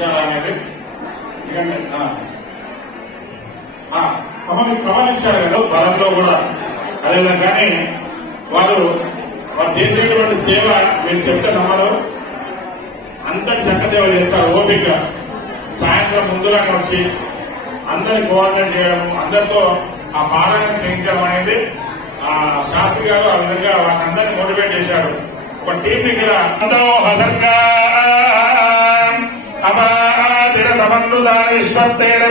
విచార అనేది ఇకండి, ఇచ్చారు కదా వరంలో కూడా. అదేవిధంగానే వారు వారు చేసేటువంటి సేవ మీరు చెప్తే నమ్మరు. అందరి చక్క సేవ చేస్తారు ఓపిక. సాయంత్రం ముందులాగా వచ్చి అందరి కోఆర్డినేట్ చేయడం అందరితో ఆ పారాయణం చేయించడం అనేది ఆ శాస్త్రి గారు ఆ విధంగా వాళ్ళందరినీ మోటివేట్ చేశారు. ఒక టీం ఇక్కడ. అంతో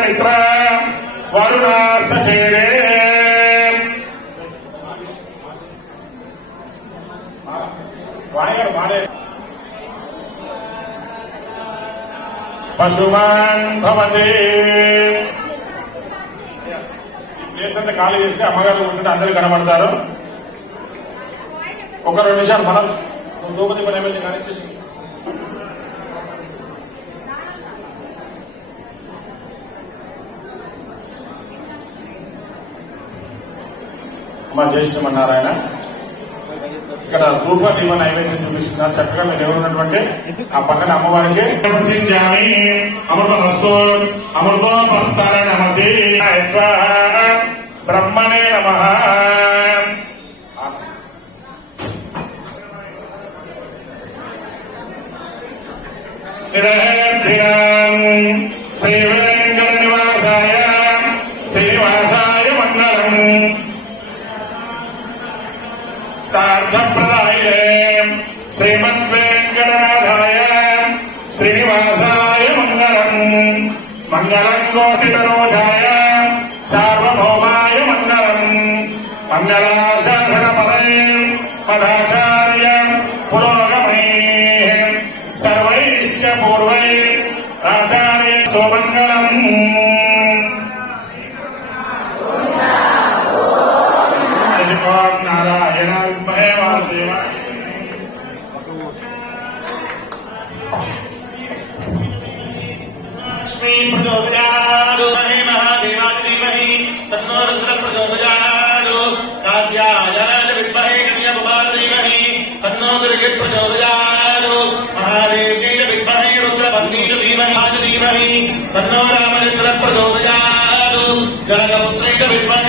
మిత్ర వరుణా సచేరే పశుమాన్ భవతి. ఖాళీ చేస్తే అమ్మగారు ఉంటుంటే అందరూ కనబడతారు. ఒక రెండు నిమిషాలు మనం దూపతి పని ఏమైంది? కానీ మా అమ్మా జయ శ్రీమన్నారాయణ. ఇక్కడ రూప దీప నైవేద్యం చూపిస్తున్నారు చక్కగా మీరు ఎవరున్నటువంటి ఆ పక్కన అమ్మవారికి. అమృతమస్తు అమృతోపస్తార నమసి. బ్రహ్మణే నమ. శ్రీ వెంకట నివాసాయ శ్రీనివాసాయ మండలం. सार्धप्रदाय श्रीमद्वेङ्कटनाथाय श्रीनिवासाय मङ्गलम् मङ्गलम् कोटितनोजाय सार्वभौमाय मङ्गलम् मङ्गलाशासनपदे पदाचार्य पुरोगमैः सर्वैश्च पूर्वैः आचार्य सुमङ्गलम् లక్ష్మీ ప్రచోదయాలు మహి మహాదేవాగ్నిమహి తన్నో రుద్ర ప్రచోదయాలు కాద్యాయనాయ విద్మహే కన్యాకుమారీమహి తన్నో దుర్గే ప్రచోదయాలు మహాదేవ్యై విద్మహే రుద్రభన్నీయ ధీమహి ఆజ ధీమహి తన్నో రామచంద్ర ప్రచోదయాలు జనకపుత్రైక విద్మహే రామభక్తి ధీమహి తన్నస్య